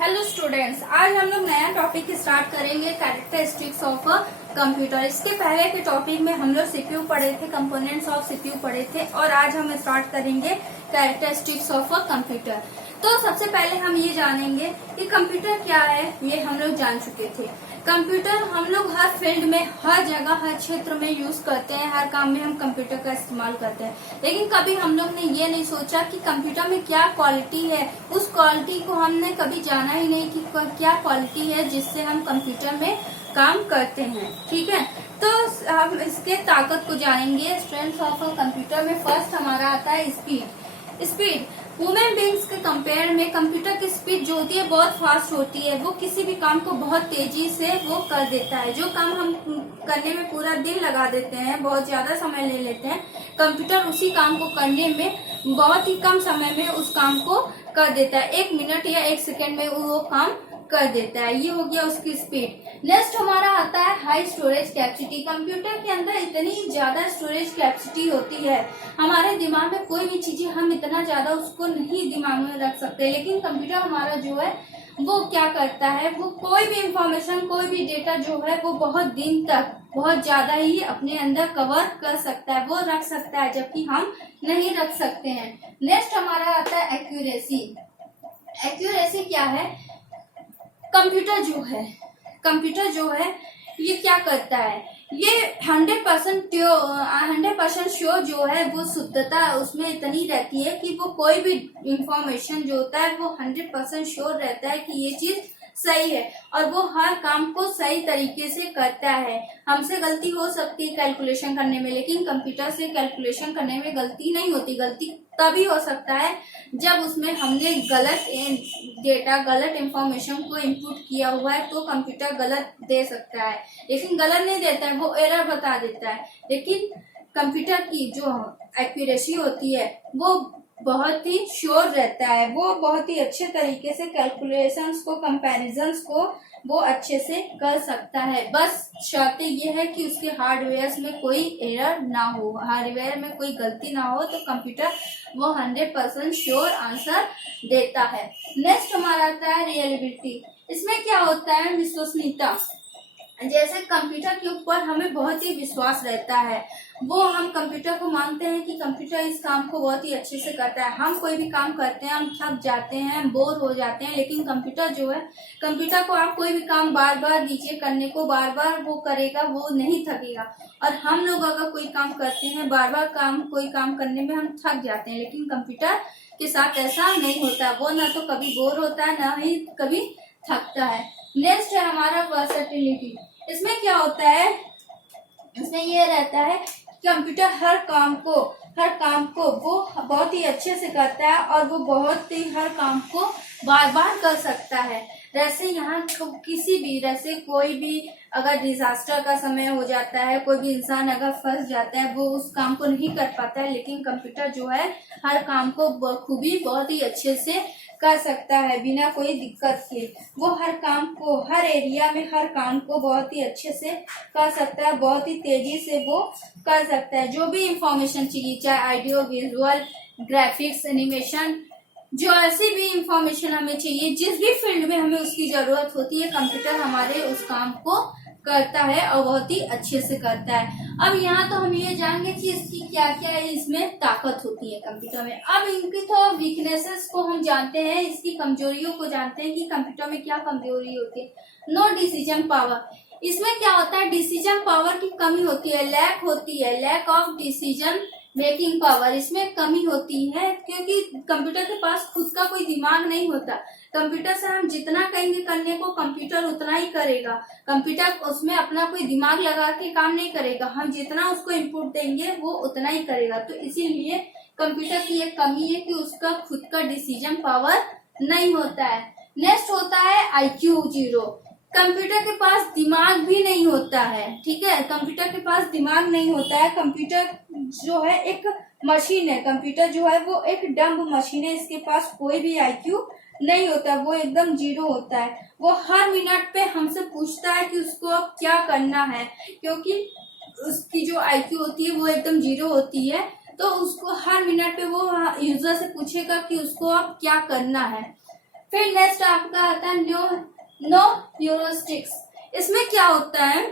Hello students, आज हम लोग नया टॉपिक स्टार्ट करेंगे, कैरेक्टरिस्टिक्स ऑफ अ कंप्यूटर। इसके पहले के टॉपिक में हम लोग सीपीयू पढ़े थे, कंपोनेंट्स ऑफ सीपीयू पढ़े थे, और आज हम स्टार्ट करेंगे कैरेक्टरिस्टिक्स ऑफ अ कंप्यूटर। तो सबसे पहले हम ये जानेंगे कि कंप्यूटर क्या है। ये हम लोग जान चुके थे। कंप्यूटर हम लोग हर फील्ड में, हर जगह, हर क्षेत्र में यूज करते हैं। हर काम में हम कंप्यूटर का इस्तेमाल करते हैं, लेकिन कभी हम लोग ने ये नहीं सोचा कि कंप्यूटर में क्या क्वालिटी है। उस क्वालिटी को हमने कभी जाना ही नहीं कि क्या क्वालिटी है जिससे हम कंप्यूटर में काम करते हैं। ठीक है, तो हम इसके ताकत को जानेंगे। स्ट्रेंथ ऑफ अ कंप्यूटर में फर्स्ट हमारा आता है स्पीड। ह्यूमन बींग्स के कंपेयर में कंप्यूटर की स्पीड जो होती है बहुत फास्ट होती है। वो किसी भी काम को बहुत तेजी से वो कर देता है। जो काम हम करने में पूरा दिन लगा देते हैं, बहुत ज्यादा समय ले लेते हैं, कंप्यूटर उसी काम को करने में बहुत ही कम समय में उस काम को कर देता है। 1 मिनट या 1 सेकेंड में वो काम कर देता है। ये हो गया उसकी स्पीड। नेक्स्ट हमारा आता है हाई स्टोरेज कैपेसिटी। कंप्यूटर के अंदर इतनी ज्यादा स्टोरेज कैपेसिटी होती है, हमारे दिमाग में कोई भी चीजें हम इतना ज्यादा उसको नहीं दिमाग में रख सकते, लेकिन कंप्यूटर हमारा जो है वो क्या करता है, वो कोई भी इंफॉर्मेशन, कोई भी डेटा जो है वो बहुत दिन तक, बहुत ज्यादा ही अपने अंदर कवर कर सकता है, वो रख सकता है, जबकि हम नहीं रख सकते हैं। नेक्स्ट हमारा आता है एक्यूरेसी। एक्यूरेसी क्या है? कंप्यूटर जो है ये क्या करता है, ये 100% श्योर जो है वो शुद्धता उसमें इतनी रहती है कि वो कोई भी इंफॉर्मेशन जो होता है वो 100% श्योर रहता है कि ये चीज सही है, और वो हर काम को सही तरीके से करता है। हमसे गलती हो सकती है कैलकुलेशन करने में, लेकिन कंप्यूटर से कैलकुलेशन करने में गलती नहीं होती। गलती तभी हो सकता है जब उसमें हमने गलत डेटा, गलत इंफॉर्मेशन को इनपुट किया हुआ है, तो कंप्यूटर गलत दे सकता है, लेकिन गलत नहीं देता है, वो एरर बता देता है। लेकिन कंप्यूटर की जो एक्यूरेसी होती है वो बहुत ही श्योर रहता है। वो बहुत ही अच्छे तरीके से कैलकुलेशंस को, कंपैरिजंस को वो अच्छे से कर सकता है। बस शर्त ये है कि उसके हार्डवेयर में कोई एरर ना हो, हार्डवेयर में कोई गलती ना हो, तो कंप्यूटर वो 100% श्योर आंसर देता है। नेक्स्ट हमारा आता है रियलिबिलिटी। इसमें क्या होता है? विश्वसनीयता। जैसे कंप्यूटर के ऊपर हमें बहुत ही विश्वास रहता है, वो हम कंप्यूटर को मानते हैं कि कंप्यूटर इस काम को बहुत ही अच्छे से करता है। हम कोई भी काम करते हैं, हम थक जाते हैं, बोर हो जाते हैं, लेकिन कंप्यूटर जो है, कंप्यूटर को आप कोई भी काम बार बार दीजिए करने को, बार बार वो करेगा, वो नहीं थकेगा। और हम लोग अगर कोई काम करते हैं, बार बार कोई काम करने में हम थक जाते हैं, लेकिन कंप्यूटर के साथ ऐसा नहीं होता। वो ना तो कभी बोर होता है, ना ही कभी थकता है। नेक्स्ट है हमारा वर्सेटिलिटी। इसमें क्या होता है? इसमें ये रहता है कि कंप्यूटर हर काम को वो बहुत ही अच्छे से करता है, और वो बहुत ही हर काम को बार बार कर सकता है। जैसे यहाँ किसी भी, जैसे कोई भी अगर डिजास्टर का समय हो जाता है, कोई भी इंसान अगर फंस जाता है, वो उस काम को नहीं कर पाता है, लेकिन कंप्यूटर जो है हर काम को बखूबी बहुत ही अच्छे से कर सकता है, बिना कोई दिक्कत के। वो हर काम को, हर एरिया में हर काम को बहुत ही अच्छे से कर सकता है, बहुत ही तेजी से वो कर सकता है। जो भी इंफॉर्मेशन चाहिए, चाहे ऑडियो, विजुअल, ग्राफिक्स, एनिमेशन, जो ऐसी भी इंफॉर्मेशन हमें चाहिए, जिस भी फील्ड में हमें उसकी जरूरत होती है, कंप्यूटर हमारे उस काम को करता है, और बहुत ही अच्छे से करता है। अब यहाँ तो हम ये जानेंगे कि इसकी क्या क्या है, इसमें ताकत होती है कंप्यूटर में। अब इनकी तो वीकनेसेस को हम जानते हैं, इसकी कमजोरियों को जानते हैं कि कंप्यूटर में क्या कमजोरी होती है। No decision power. इसमें क्या होता है? डिसीजन पावर की कमी होती है, लैक होती है, lack of decision making power. इसमें कमी होती है क्योंकि कंप्यूटर के पास खुद का कोई दिमाग नहीं होता। कंप्यूटर से हम जितना कहेंगे करने को, कंप्यूटर उतना ही करेगा। कंप्यूटर उसमें अपना कोई दिमाग लगा के काम नहीं करेगा, हम जितना उसको इनपुट देंगे वो उतना ही करेगा। तो इसीलिए कंप्यूटर की एक कमी है कि उसका खुद का डिसीजन पावर नहीं होता है। नेक्स्ट होता है IQ 0। कंप्यूटर के पास दिमाग भी नहीं होता है। ठीक है, कंप्यूटर के पास दिमाग नहीं होता है। कंप्यूटर जो है एक मशीन है, कंप्यूटर जो है वो एक डम्ब मशीन है। इसके पास कोई भी IQ नहीं होता, वो एकदम 0 होता है। वो हर मिनट पे हमसे पूछता है कि उसको अब क्या करना है, क्योंकि उसकी जो IQ होती है वो एकदम 0 होती है। तो उसको हर मिनट पे वो यूजर से पूछेगा कि उसको अब क्या करना है। फिर नेक्स्ट आपका आता है नो ह्यूरिस्टिक्स। इसमें क्या होता है,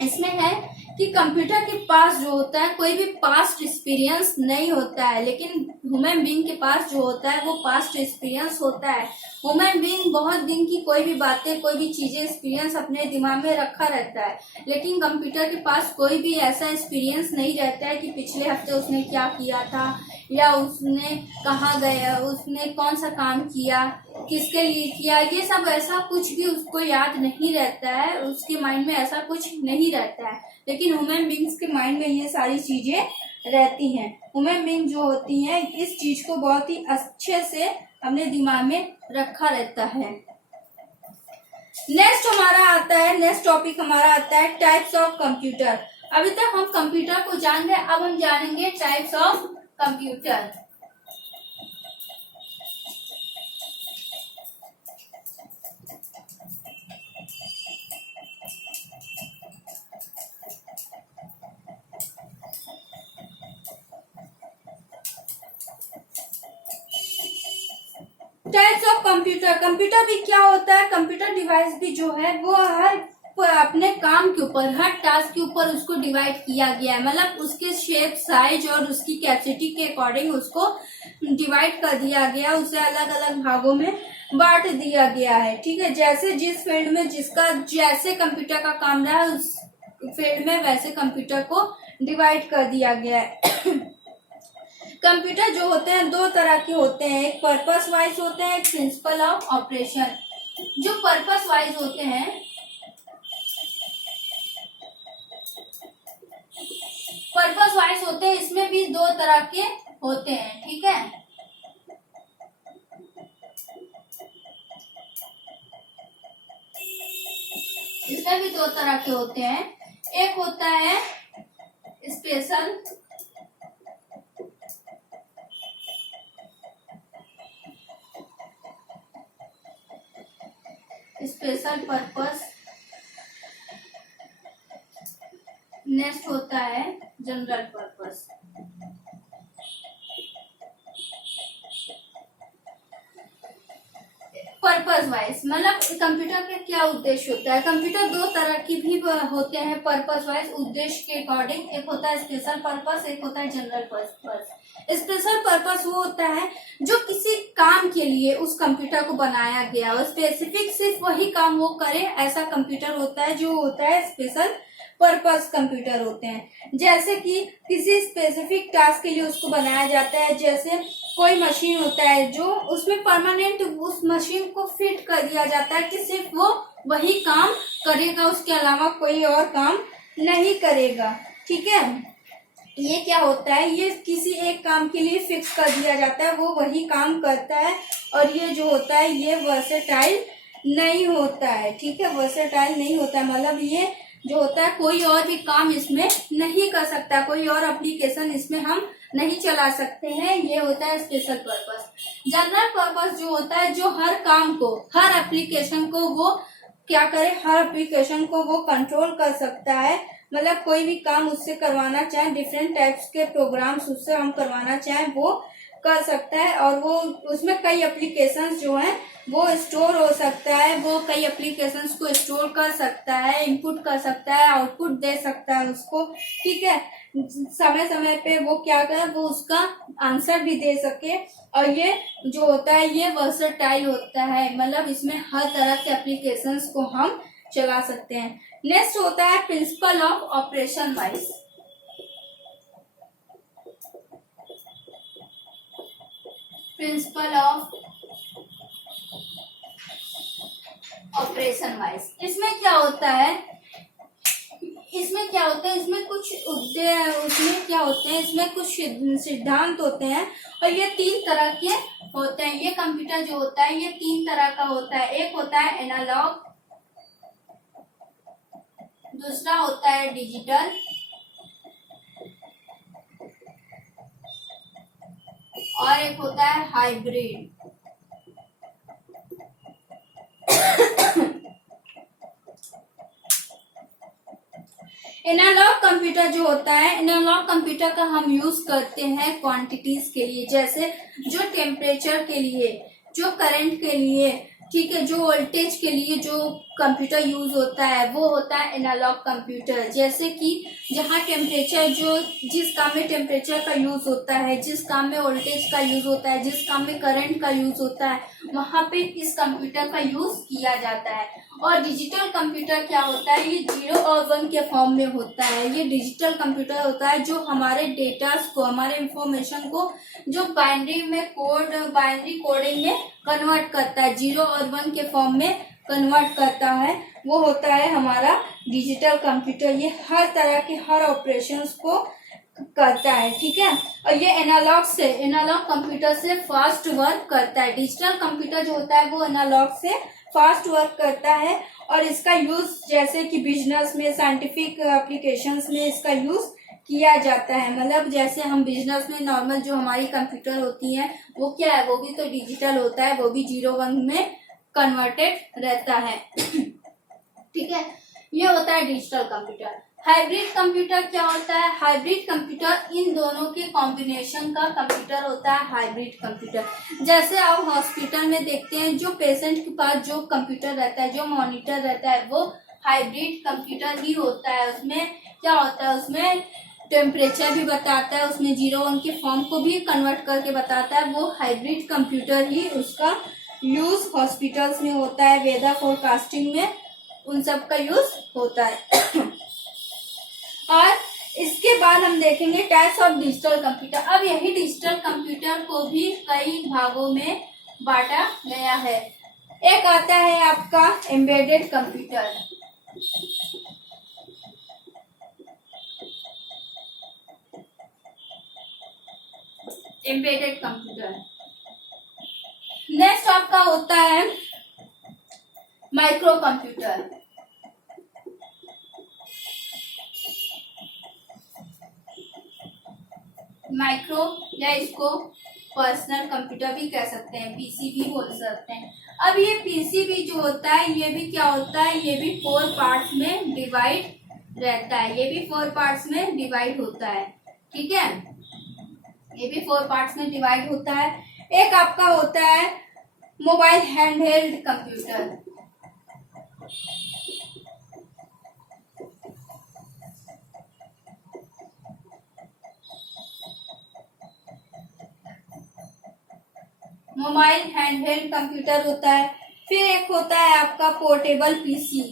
इसमें है कि कंप्यूटर के पास जो होता है कोई भी पास्ट एक्सपीरियंस नहीं होता है, लेकिन ह्यूमन बीइंग के पास जो होता है वो पास्ट एक्सपीरियंस होता है। ह्यूमन बीइंग बहुत दिन की कोई भी बातें, कोई भी चीजें, एक्सपीरियंस अपने दिमाग में रखा रहता है, लेकिन कंप्यूटर के पास कोई भी ऐसा एक्सपीरियंस नहीं रहता है कि पिछले हफ्ते उसने क्या किया था, या उसने कहाँ गया, उसने कौन सा काम किया, किसके लिए किया, ये सब ऐसा कुछ भी उसको याद नहीं रहता है, उसके माइंड में ऐसा कुछ नहीं रहता है। लेकिन ह्यूमन बीइंग्स के माइंड में ये सारी चीजें रहती हैं। ह्यूमन बीइंग जो होती हैं इस चीज को बहुत ही अच्छे से अपने दिमाग में रखा रहता है। नेक्स्ट हमारा आता है, नेक्स्ट टॉपिक हमारा आता है टाइप्स ऑफ कंप्यूटर। अभी तक हम कंप्यूटर को जान रहे, अब हम जानेंगे types of computer. Types of computer. Computer भी क्या होता है, कंप्यूटर डिवाइस भी जो है वो हर अपने काम के ऊपर, हर टास्क के ऊपर उसको डिवाइड किया गया है, मतलब उसके शेप, साइज और उसकी कैपेसिटी के अकॉर्डिंग उसको डिवाइड कर दिया गया, उसे अलग अलग भागों में बांट दिया गया है। ठीक है, जैसे जिस फील्ड में जिसका जैसे कंप्यूटर का काम रहा है उस फील्ड में वैसे कंप्यूटर को डिवाइड कर दिया गया है। कंप्यूटर जो होते हैं दो तरह के होते हैं, एक पर्पस वाइज होते हैं, एक प्रिंसिपल ऑफ ऑपरेशन। जो पर्पस वाइज होते हैं, पर्पस वाइज होते हैं, इसमें भी दो तरह के होते हैं। ठीक है, इसमें भी दो तरह के होते हैं। एक होता है स्पेशल पर्पस, नेक्स्ट होता है जनरल पर्पस। पर्पस वाइज मतलब कंप्यूटर का क्या उद्देश्य होता है। कंप्यूटर दो तरह की भी होते हैं पर्पस वाइज, उद्देश्य के अकॉर्डिंग। एक होता है स्पेशल पर्पस, एक होता है जनरल पर्पस। स्पेशल पर्पस वो होता है जो किसी काम के लिए उस कंप्यूटर को बनाया गया और स्पेसिफिक सिर्फ वही काम वो करे, ऐसा कंप्यूटर होता है जो होता है स्पेशल पर्पस कंप्यूटर होते हैं। जैसे कि किसी स्पेसिफिक टास्क के लिए उसको बनाया जाता है, जैसे कोई मशीन होता है जो उसमें परमानेंट उस मशीन को फिट कर दिया जाता है कि सिर्फ वो वही काम करेगा, उसके अलावा कोई और काम नहीं करेगा। ठीक है, ये क्या होता है, ये किसी एक काम के लिए फिक्स कर दिया जाता है, वो वही काम करता है, और ये जो होता है ये वर्सेटाइल नहीं होता है। ठीक है, वर्सेटाइल नहीं होता है, मतलब ये जो होता है कोई और भी काम इसमें नहीं कर सकता, कोई और एप्लीकेशन इसमें हम नहीं चला सकते हैं। ये होता है स्पेशल पर्पस। जनरल पर्पस जो होता है जो हर काम को, हर एप्लीकेशन को वो क्या करे, हर एप्लीकेशन को वो कंट्रोल कर सकता है, मतलब कोई भी काम उससे करवाना चाहे, डिफरेंट टाइप्स के प्रोग्राम्स उससे हम करवाना चाहे वो कर सकता है, और वो उसमें कई एप्लीकेशंस जो हैं वो स्टोर हो सकता है, वो कई एप्लीकेशंस को स्टोर कर सकता है, इनपुट कर सकता है, आउटपुट दे सकता है उसको। ठीक है, समय समय पे वो क्या करे, वो उसका आंसर भी दे सके, और ये जो होता है ये वर्सेटाइल होता है, मतलब इसमें हर तरह के एप्लीकेशंस को हम चला सकते हैं। नेक्स्ट होता है principle of operation wise. Principle of operation wise, इसमें क्या होता है, इसमें क्या होता है, इसमें कुछ उसमें क्या होते हैं, इसमें कुछ सिद्धांत होते हैं, और ये तीन तरह के होते हैं। ये कंप्यूटर जो होता है ये तीन तरह का होता है। एक होता है एनालॉग, दूसरा होता है डिजिटल, और एक होता है हाइब्रिड। एनालॉग कंप्यूटर जो होता है, एनालॉग कंप्यूटर का हम यूज करते हैं क्वांटिटीज के लिए, जैसे जो टेम्परेचर के लिए, जो करंट के लिए, ठीक है, जो वोल्टेज के लिए जो कंप्यूटर यूज होता है वो होता है एनालॉग कंप्यूटर। जैसे कि जहाँ टेम्परेचर, जो जिस काम में टेम्परेचर का यूज होता है, जिस काम में वोल्टेज का यूज होता है, जिस काम में करंट का यूज होता है, वहां पे इस कंप्यूटर का यूज किया जाता है। और डिजिटल कंप्यूटर क्या होता है, ये 0 और 1 के फॉर्म में होता है। ये डिजिटल कंप्यूटर होता है जो हमारे डेटा को, हमारे इंफॉर्मेशन को जो बाइनरी कोडिंग में कन्वर्ट करता है, 0 और 1 के फॉर्म में कन्वर्ट करता है, वो होता है हमारा डिजिटल कंप्यूटर। ये हर तरह के हर ऑपरेशंस को करता है, ठीक है। और ये एनालॉग कंप्यूटर से फास्ट वर्क करता है। डिजिटल कंप्यूटर जो होता है वो एनालॉग से फास्ट वर्क करता है और इसका यूज जैसे कि बिजनेस में, साइंटिफिक एप्लीकेशंस में इसका यूज किया जाता है। मतलब जैसे हम बिजनेस में नॉर्मल जो हमारी कंप्यूटर होती है वो क्या है, वो भी तो डिजिटल होता है, वो भी 0-1 में कन्वर्टेड रहता है। ठीक है, ये होता है डिजिटल कंप्यूटर। हाइब्रिड कंप्यूटर क्या होता है, हाइब्रिड कंप्यूटर इन दोनों के कॉम्बिनेशन का कंप्यूटर होता है हाइब्रिड कंप्यूटर। जैसे आप हॉस्पिटल में देखते हैं जो पेशेंट के पास जो कंप्यूटर रहता है, जो मॉनिटर रहता है, वो हाइब्रिड कंप्यूटर ही होता है। उसमें क्या होता है, उसमें टेम्परेचर भी बताता है, उसमें 0-1 के फॉर्म को भी कन्वर्ट करके बताता है। वो हाइब्रिड कंप्यूटर ही, उसका यूज हॉस्पिटल्स में होता है, वेदर फोरकास्टिंग में उन सब का यूज होता है। और इसके बाद हम देखेंगे टाइप्स ऑफ डिजिटल कंप्यूटर। अब यही डिजिटल कंप्यूटर को भी कई भागों में बांटा गया है। एक आता है आपका embedded computer. Embedded computer. Next आपका होता है माइक्रो कंप्यूटर। माइक्रो या इसको पर्सनल कंप्यूटर भी कह सकते हैं, पीसी भी बोल सकते हैं। अब ये पीसीबी जो होता है ये भी क्या होता है, ये भी 4 पार्ट्स में डिवाइड रहता है। ये भी 4 पार्ट्स में डिवाइड होता है, ठीक है, ये भी 4 पार्ट्स में डिवाइड होता है। एक आपका होता है mobile handheld computer. Mobile handheld computer होता है। फिर एक होता है आपका पोर्टेबल पीसी।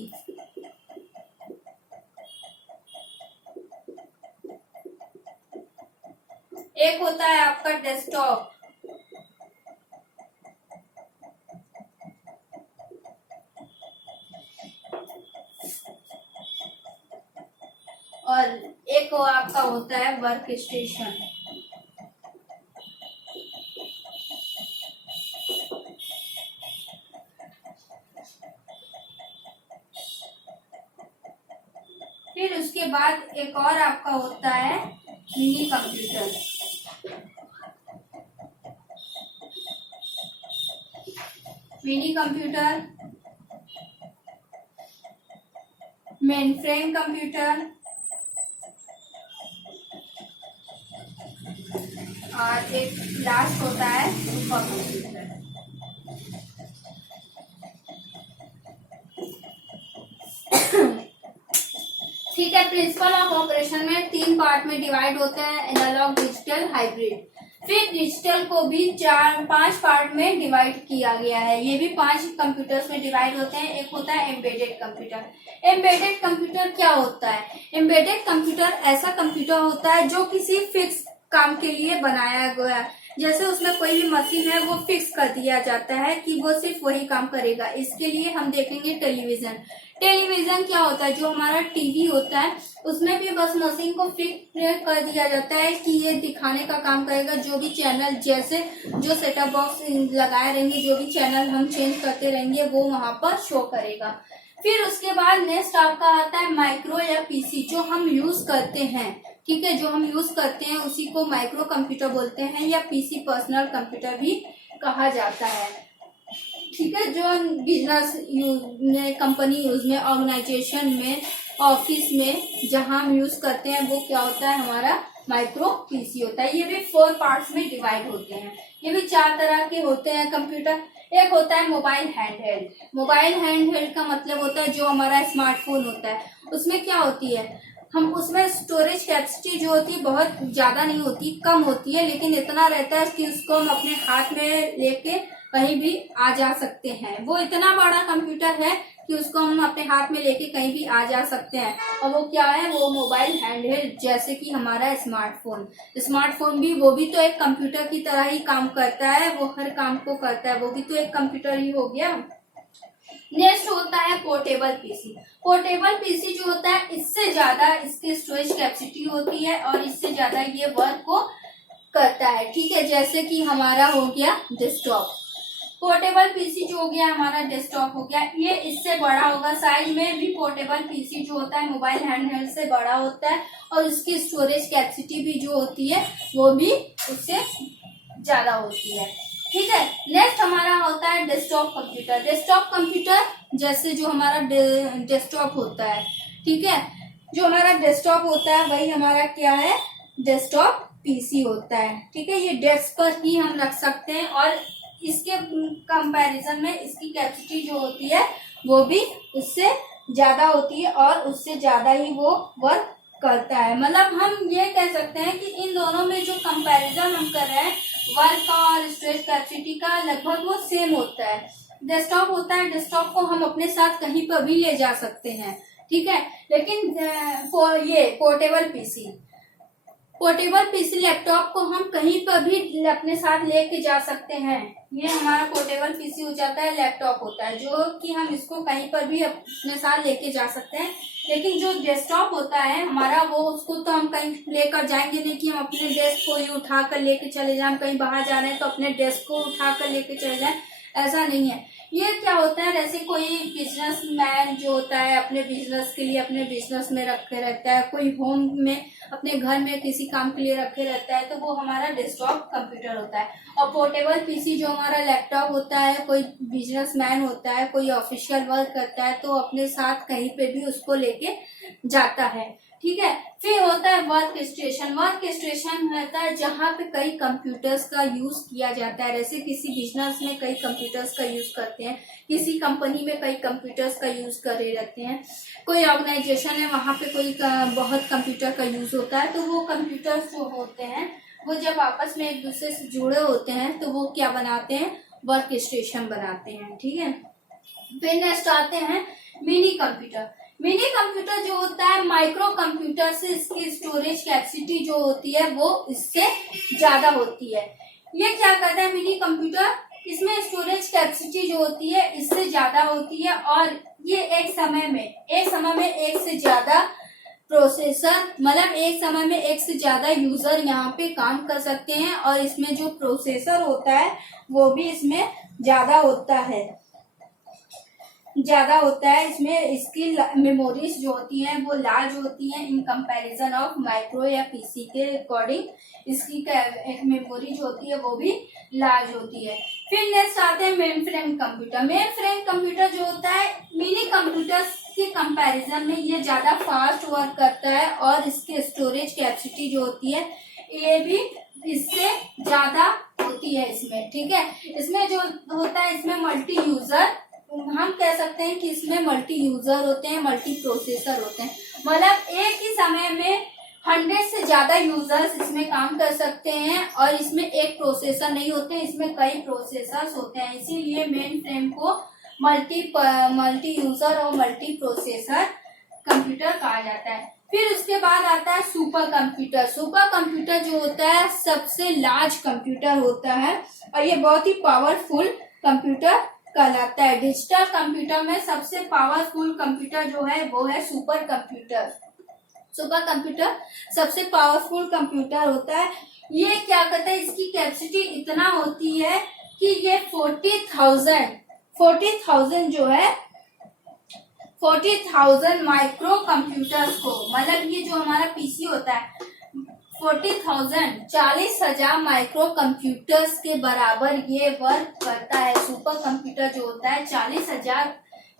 एक होता है आपका डेस्कटॉप। और एक आपका होता है वर्क स्टेशन। फिर उसके बाद एक और आपका होता है mini computer. Mini computer, mainframe computer और एक लास्ट होता है सुपर कंप्यूटर। ठीक है, प्रिंसिपल ऑफ ऑपरेशन में 3 पार्ट में डिवाइड होते हैं, एनालॉग, डिजिटल, हाइब्रिड। फिर डिजिटल को भी 4-5 पार्ट में डिवाइड किया गया है। ये भी 5 कंप्यूटर्स में डिवाइड होते हैं। एक होता है एम्बेडेड कंप्यूटर। एम्बेडेड कंप्यूटर क्या होता है, एम्बेडेड कंप्यूटर ऐसा कंप्यूटर होता है जो किसी फिक्स काम के लिए बनाया गया है। जैसे उसमें कोई भी मशीन है वो फिक्स कर दिया जाता है कि वो सिर्फ वही काम करेगा। इसके लिए हम देखेंगे टेलीविजन। टेलीविजन क्या होता है, जो हमारा टीवी होता है उसमें भी बस मशीन को फिक्स कर दिया जाता है कि ये दिखाने का काम करेगा। जो भी चैनल, जैसे जो सेटअप बॉक्स लगाए रहेंगे, जो भी चैनल हम चेंज करते रहेंगे वो वहां पर शो करेगा। फिर उसके बाद नेक्स्ट आपका आता है माइक्रो या पीसी, जो हम यूज करते हैं, ठीक है, जो हम यूज करते हैं उसी को माइक्रो कंप्यूटर बोलते हैं या पीसी पर्सनल कंप्यूटर भी कहा जाता है। ठीक है, जो बिजनेस यूज में, कंपनी यूज में, ऑर्गेनाइजेशन में, ऑफिस में जहां हम यूज करते हैं वो क्या होता है हमारा माइक्रो पीसी होता है। ये भी 4 पार्ट्स में डिवाइड होते हैं। ये भी 4 तरह के होते हैं कंप्यूटर। एक होता है मोबाइल हैंडहेल्ड। मोबाइल हैंडहेल्ड का मतलब होता है जो हमारा स्मार्टफोन होता है, उसमें क्या होती है, हम उसमें स्टोरेज कैपेसिटी जो होती है बहुत ज्यादा नहीं होती, कम होती है, लेकिन इतना रहता है कि उसको हम अपने हाथ में लेके कहीं भी आ जा सकते हैं। वो इतना बड़ा कंप्यूटर है कि उसको हम अपने हाथ में लेके कहीं भी आ जा सकते हैं। और वो क्या है, वो मोबाइल हैंडहेल्ड, जैसे कि हमारा स्मार्टफोन। स्मार्टफोन भी, वो भी तो एक कंप्यूटर की तरह ही काम करता है, वो हर काम को करता है, वो भी तो एक कंप्यूटर ही हो गया। नेक्स्ट होता है पोर्टेबल पीसी। पोर्टेबल पीसी जो होता है, इससे ज्यादा इसकी स्टोरेज कैपेसिटी होती है और इससे ज्यादा ये वर्क को करता है। ठीक है, जैसे कि हमारा हो गया डेस्कटॉप। पोर्टेबल पीसी जो हो गया हमारा डेस्कटॉप हो गया, ये इससे बड़ा होगा। साइज में भी पोर्टेबल पीसी जो होता है मोबाइल हैंडहेल्ड से बड़ा होता है और उसकी स्टोरेज कैपेसिटी भी जो होती है वो भी उससे ज्यादा होती है। ठीक है, नेक्स्ट हमारा होता है डेस्कटॉप कंप्यूटर। डेस्कटॉप कंप्यूटर जैसे जो हमारा डेस्कटॉप होता है, ठीक है, जो हमारा डेस्कटॉप होता है वही हमारा क्या है, डेस्कटॉप पीसी होता है। ठीक है, ये डेस्क पर ही हम रख सकते हैं और इसके कंपैरिजन में इसकी कैपेसिटी जो होती है वो भी उससे ज्यादा होती है और उससे ज्यादा ही वो वर्क करता है। मतलब हम ये कह सकते हैं कि इन दोनों में जो कंपैरिजन हम कर रहे हैं वर्क का और स्टोरेज कैपेसिटी का, लगभग वो सेम होता है। डेस्कटॉप होता है, डेस्कटॉप को हम अपने साथ कहीं पर भी ले जा सकते हैं। ठीक है, लेकिन ये portable PC, portable PC laptop को हम कहीं पर भी अपने साथ लेके जा सकते हैं। ये हमारा पोर्टेबल पीसी हो जाता है, लैपटॉप होता है जो कि हम इसको कहीं पर भी अपने साथ लेके जा सकते हैं। लेकिन जो डेस्कटॉप होता है हमारा, वो उसको तो हम कहीं लेकर जाएंगे नहीं कि हम अपने डेस्क को ही उठा कर लेके चले जाएं। कहीं बाहर जा रहे हैं तो अपने डेस्क को उठा कर लेके चले जाएं, ऐसा नहीं है। ये क्या होता है, जैसे कोई बिजनेसमैन जो होता है अपने बिजनेस के लिए अपने बिजनेस में रखे रहता है, कोई होम में अपने घर में किसी काम के लिए रखे रहता है, तो वो हमारा डेस्कटॉप कंप्यूटर होता है। और पोर्टेबल पीसी जो हमारा लैपटॉप होता है, कोई बिजनेसमैन होता है, कोई ऑफिशियल वर्क करता है तो अपने साथ कहीं पे भी उसको लेके जाता है। ठीक है, फिर होता है वर्क स्टेशन। वर्क स्टेशन रहता है जहाँ पे कई कंप्यूटर्स का यूज किया जाता है। जैसे किसी बिजनेस में कई कंप्यूटर्स का यूज करते हैं, किसी कंपनी में कई कंप्यूटर्स का यूज करे रहते हैं, कोई ऑर्गेनाइजेशन है वहाँ पे कोई बहुत कंप्यूटर का यूज होता है। तो वो कंप्यूटर्स जो होते हैं वो जब आपस में एक दूसरे से जुड़े होते हैं तो वो क्या बनाते हैं, वर्क स्टेशन बनाते हैं। ठीक है, फिर नेक्स्ट आते हैं मिनी कंप्यूटर। मिनी कंप्यूटर जो होता है माइक्रो कंप्यूटर से इसकी स्टोरेज कैपेसिटी जो होती है वो इससे ज्यादा होती है। ये क्या करता है मिनी कंप्यूटर, इसमें स्टोरेज कैपेसिटी जो होती है इससे ज्यादा होती है और ये एक समय में एक से ज्यादा प्रोसेसर, मतलब एक समय में एक से ज्यादा यूजर यहाँ पे काम कर सकते हैं और इसमें जो प्रोसेसर होता है वो भी इसमें ज्यादा होता है। इसमें इसकी मेमोरीज जो होती हैं वो लार्ज होती हैं इन कंपैरिजन ऑफ माइक्रो या पीसी के अकॉर्डिंग। इसकी एक मेमोरी जो होती है वो भी लार्ज होती है। फिर नेक्स्ट आते हैं main frame computer. Main frame computer जो होता है मिनी कंप्यूटर्स के कंपैरिजन में ये ज्यादा फास्ट वर्क करता है और इसके स्टोरेज कैपेसिटी जो होती है ये भी इससे ज्यादा होती है इसमें। ठीक है, इसमें जो होता है इसमें मल्टी यूजर, हम कह सकते हैं कि इसमें मल्टी यूजर होते हैं, मल्टी प्रोसेसर होते हैं। मतलब एक ही समय में 100 से ज्यादा यूजर्स इसमें काम कर सकते हैं और इसमें एक प्रोसेसर नहीं होते, इसमें कई प्रोसेसर्स होते हैं। इसीलिए मेन फ्रेम को मल्टी यूजर और मल्टी प्रोसेसर कंप्यूटर कहा जाता है। फिर उसके बाद आता है सुपर कंप्यूटर। सुपर कंप्यूटर जो होता है सबसे लार्ज कंप्यूटर होता है और ये बहुत ही पावरफुल कंप्यूटर कहलाता है। डिजिटल कंप्यूटर में सबसे पावरफुल कंप्यूटर जो है वो है सुपर कंप्यूटर। सुपर कंप्यूटर सबसे पावरफुल कंप्यूटर होता है। ये क्या करता है, इसकी कैपेसिटी इतना होती है कि ये 40,000 जो है 40,000 माइक्रो कंप्यूटर्स को, मतलब ये जो हमारा पीसी होता है 40,000 माइक्रो कंप्यूटर्स के बराबर ये वर्क करता है। सुपर कंप्यूटर जो होता है 40,000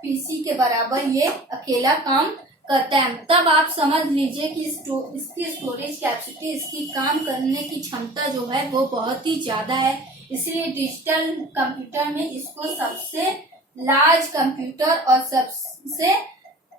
पीसी के बराबर ये अकेला काम करता है। तब आप समझ लीजिए कि इसकी स्टोरेज कैपेसिटी, इसकी काम करने की क्षमता जो है वो बहुत ही ज्यादा है। इसलिए डिजिटल कंप्यूटर में इसको सबसे लार्ज कंप्यूटर और सबसे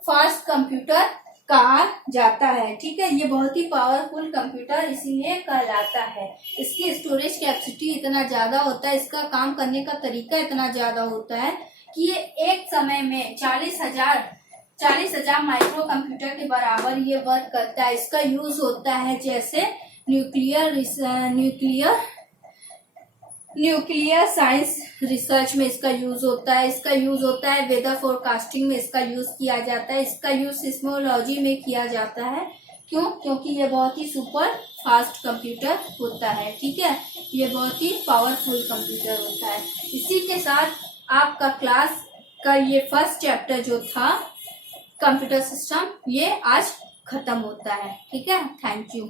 फास्ट कंप्यूटर कहा जाता है। ठीक है, ये बहुत ही पावरफुल कंप्यूटर इसीलिए कहलाता है। इसकी स्टोरेज कैपेसिटी इतना ज्यादा होता है, इसका काम करने का तरीका इतना ज्यादा होता है कि ये एक समय में 40,000 माइक्रो कंप्यूटर के बराबर ये वर्क करता है। इसका यूज होता है जैसे न्यूक्लियर साइंस रिसर्च में इसका यूज होता है। इसका यूज होता है वेदर फोरकास्टिंग में, इसका यूज किया जाता है। इसका यूज सिस्मोलॉजी में किया जाता है। क्यों? क्योंकि ये बहुत ही सुपर फास्ट कंप्यूटर होता है। ठीक है, ये बहुत ही पावरफुल कंप्यूटर होता है। इसी के साथ आपका क्लास का ये फर्स्ट चैप्टर जो था कंप्यूटर सिस्टम, ये आज खत्म होता है। ठीक है, थैंक यू।